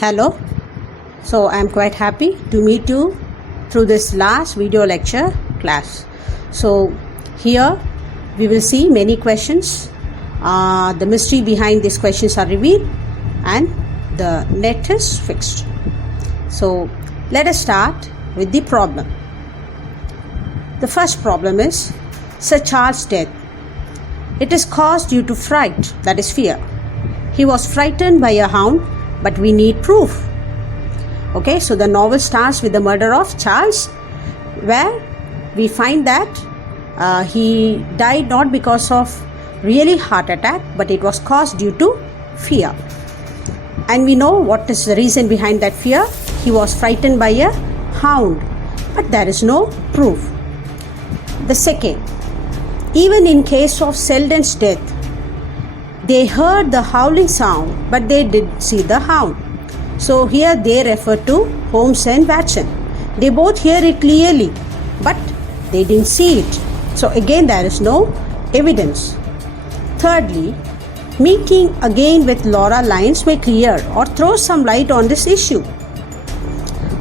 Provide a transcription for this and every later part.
Hello. So I'm quite happy to meet you through this last video lecture class. So here we will see many questions. The mystery behind these questions are revealed and the net is fixed. So let us start with the problem. The first problem is Sir Charles' death. It is caused due to fright, that is fear. He was frightened by a hound, but we need proof. Okay, so the novel starts with the murder of Charles, where we find that he died not because of really heart attack, but it was caused due to fear. And we know what is the reason behind that fear. He was frightened by a hound, but there is no proof. The second, even in case of Selden's death, they heard the howling sound, but they didn't see the hound. So here they refer to Holmes and Watson. They both hear it clearly, but they didn't see it. So again there is no evidence. Thirdly, meeting again with Laura Lyons may clear or throw some light on this issue.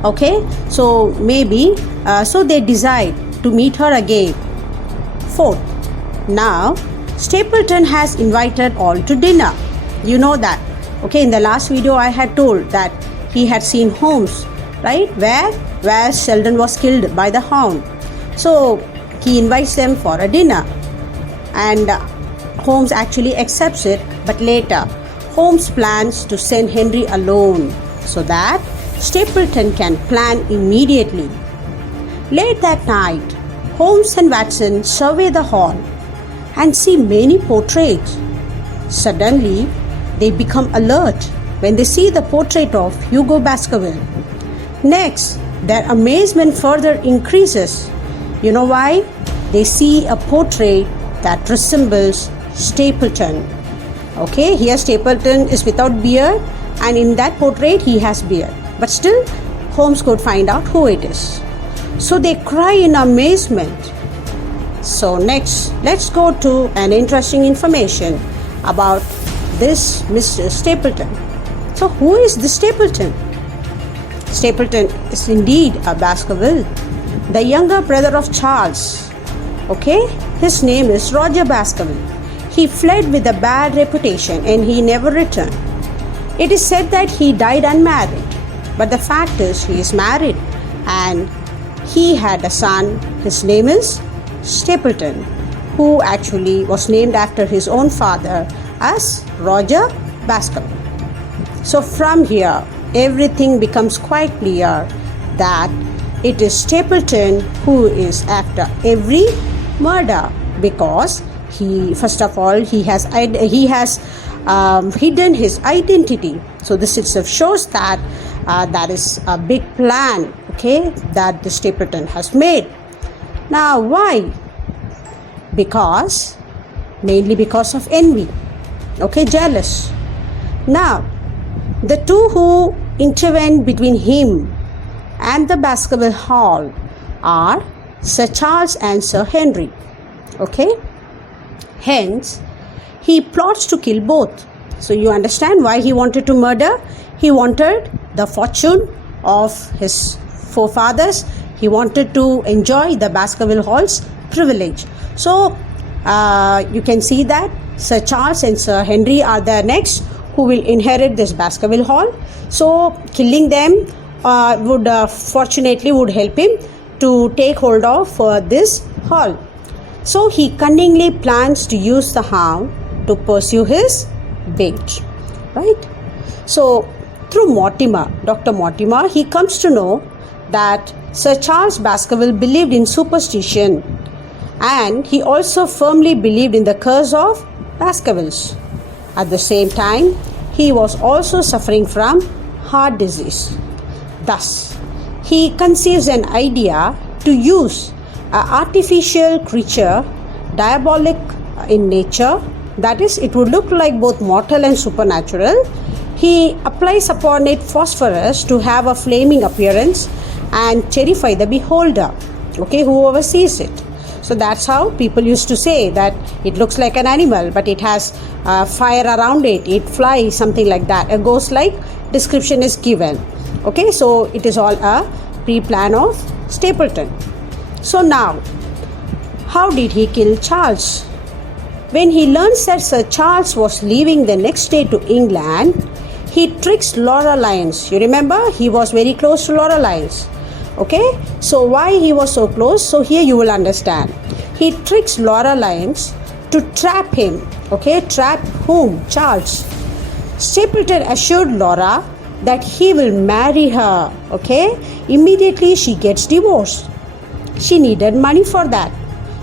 Okay, so maybe so they decide to meet her again. Fourth, now Stapleton has invited all to dinner. You know that. Okay, in the last video I had told that he had seen Holmes, right, where Sheldon was killed by the hound. So he invites them for a dinner, and Holmes actually accepts it, but later Holmes plans to send Henry alone so that Stapleton can plan immediately. Late that night, Holmes and Watson survey the hall and see many portraits. Suddenly, they become alert when they see the portrait of Hugo Baskervill. Next, their amazement further increases. You know why? They see a portrait that resembles Stapleton. Okay, here Stapleton is without beard, and in that portrait he has beard. But still, Holmes could find out who it is. So they cry in amazement. So next, let's go to an interesting information about this Mr. Stapleton. So who is this Stapleton? Stapleton is indeed a Baskervill, the younger brother of Charles. Okay, his name is Roger Baskervill. He fled with a bad reputation and he never returned. It is said that he died unmarried, but the fact is he is married and he had a son. His name is Stapleton, who actually was named after his own father as Roger Baskervill. So from here, everything becomes quite clear that it is Stapleton who is after every murder, because he, first of all, he has hidden his identity. So this itself shows that that is a big plan, okay, that the Stapleton has made. Now why? Mainly because of envy, okay, jealous. Now the two who intervened between him and the Baskerville Hall are Sir Charles and Sir Henry. Okay, hence he plots to kill both. So you understand why he wanted to murder. He wanted the fortune of his forefathers. He wanted to enjoy the Baskerville Hall's privilege. So you can see that Sir Charles and Sir Henry are the next who will inherit this Baskerville Hall. So killing them fortunately would help him to take hold of this hall. So he cunningly plans to use the hound to pursue his bait, right? So through Mortimer, Dr. Mortimer, he comes to know that Sir Charles Baskerville believed in superstition, and he also firmly believed in the curse of Baskervilles. At the same time, he was also suffering from heart disease. Thus, he conceives an idea to use an artificial creature, diabolic in nature, that is, it would look like both mortal and supernatural. He applies upon it phosphorus to have a flaming appearance and terrify the beholder, okay, whoever sees it. So that's how people used to say that it looks like an animal, but it has fire around it, it flies, something like that, a ghost like description is given. Okay, so it is all a pre-plan of Stapleton. So now, how did he kill Charles? When he learns that Sir Charles was leaving the next day to England, he tricks Laura Lyons. You remember, he was very close to Laura Lyons. Okay, so why he was so close? So here you will understand. He tricks Laura Lyons to trap him. Okay, trap whom? Charles. Stapleton assured Laura that he will marry her. Okay, immediately she gets divorced. She needed money for that.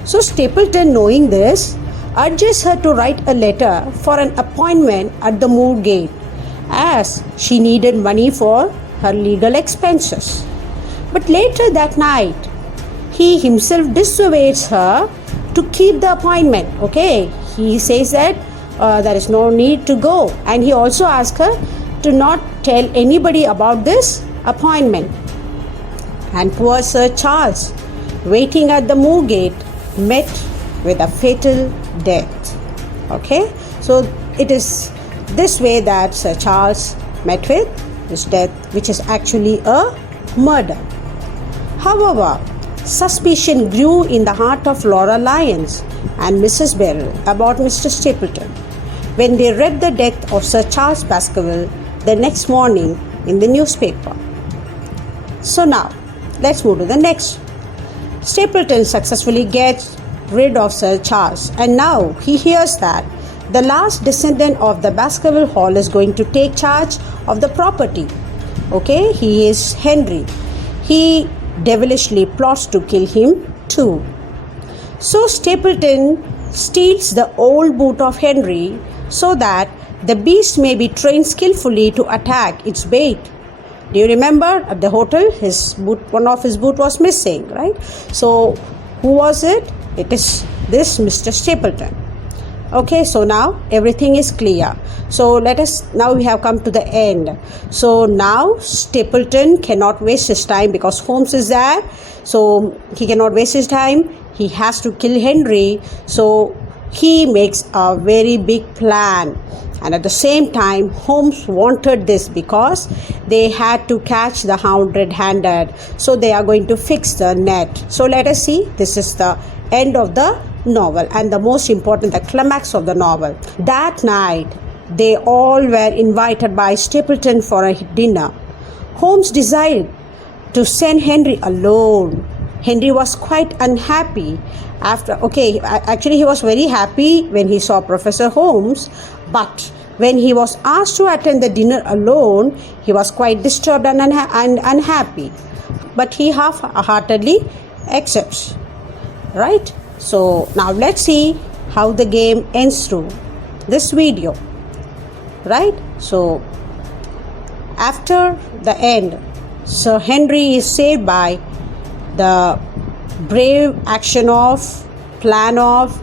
So Stapleton, knowing this, urges her to write a letter for an appointment at the Moorgate, as she needed money for her legal expenses. But later that night, he himself dissuades her to keep the appointment. Okay, he says that there is no need to go, and he also asks her to not tell anybody about this appointment. And poor Sir Charles, waiting at the Moorgate, met with a fatal death. Okay, so it is this way that Sir Charles met with his death, which is actually a murder. However, suspicion grew in the heart of Laura Lyons and Mrs. Beryl about Mr. Stapleton when they read the death of Sir Charles Baskervill the next morning in the newspaper. So now, let's move to the next. Stapleton successfully gets rid of Sir Charles, and now he hears that the last descendant of the Baskervill Hall is going to take charge of the property. Okay, he is Henry. He devilishly plots to kill him too. So Stapleton steals the old boot of Henry so that the beast may be trained skillfully to attack its bait. Do you remember at the hotel, his boot, one of his boot was missing, right? So who was it? It is this Mr. Stapleton. Okay, so now everything is clear. So now we have come to the end. So now Stapleton cannot waste his time because Holmes is there. So he cannot waste his time. He has to kill Henry. So he makes a very big plan. And at the same time, Holmes wanted this because they had to catch the Hound red-handed. So they are going to fix the net. So let us see. This is the end of the novel, and the most important, the climax of the novel. That night, they all were invited by Stapleton for a dinner. Holmes decided to send Henry alone. Henry was quite unhappy actually he was very happy when he saw Professor Holmes, but when he was asked to attend the dinner alone, he was quite disturbed and unhappy. But he half-heartedly accepts. Right? So now let's see how the game ends through this video. Right? So after the end, Sir Henry is saved by the brave plan of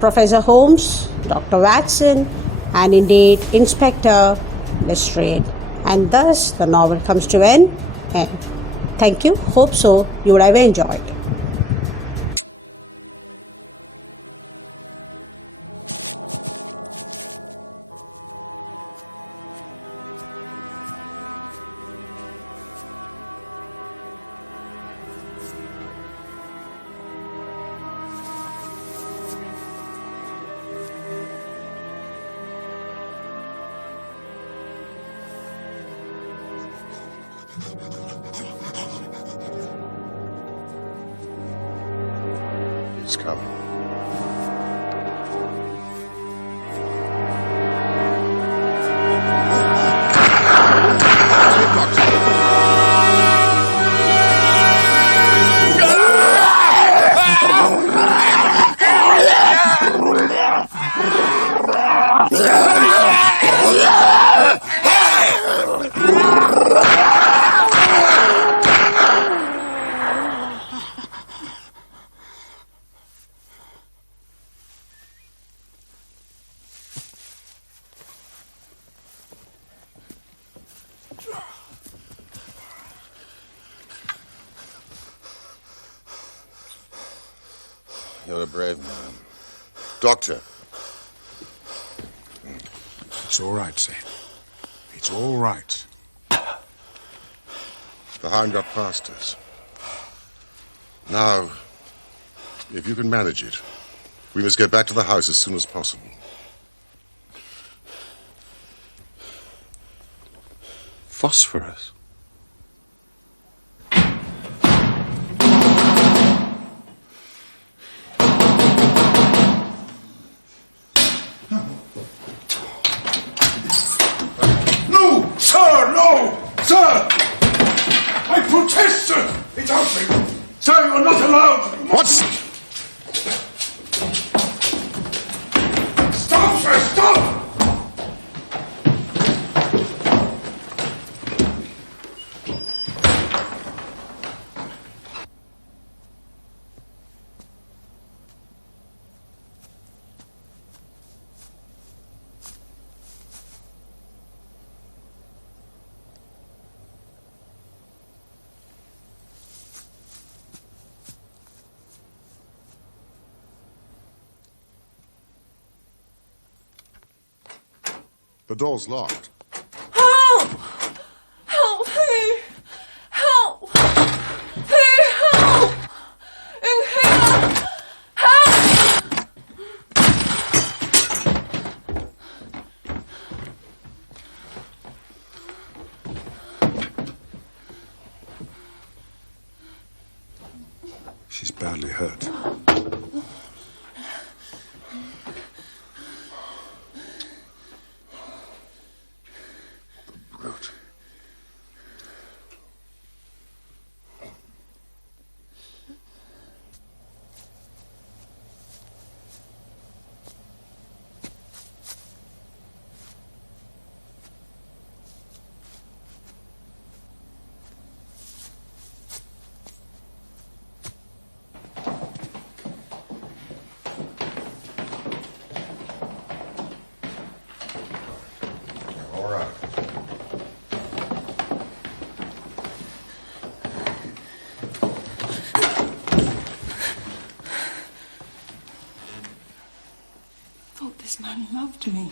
Professor Holmes, Dr. Watson, and indeed Inspector Lestrade. And thus the novel comes to an end. Thank you. Hope so you would have enjoyed. It's coming. You're a brave man. Doctor. It's all right, Saint. It's all right. The Hound got past us. Now, if you can manage it, we must get back to the house as soon as possible. Phosphorus? No, sir, no! Sir! I protest, sir! It's out me! Sir, you are not allowed! What's... Stop, sir, stop! The door's locked. Help! Help! Who? Help! Who? Help! In here! Help! She's badly hurt. Brute. All right. I thought this man loved me.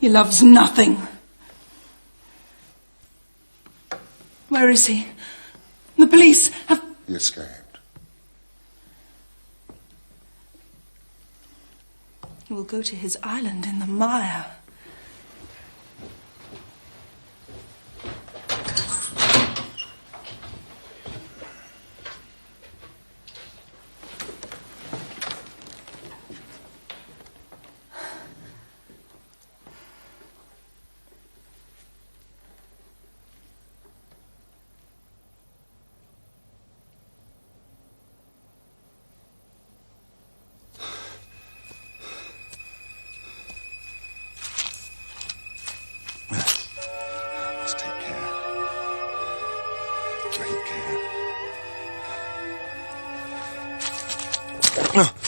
He loves nothing. Where is he? The police have... He escaped. He will go to his island in the mire. Must take care. Great care.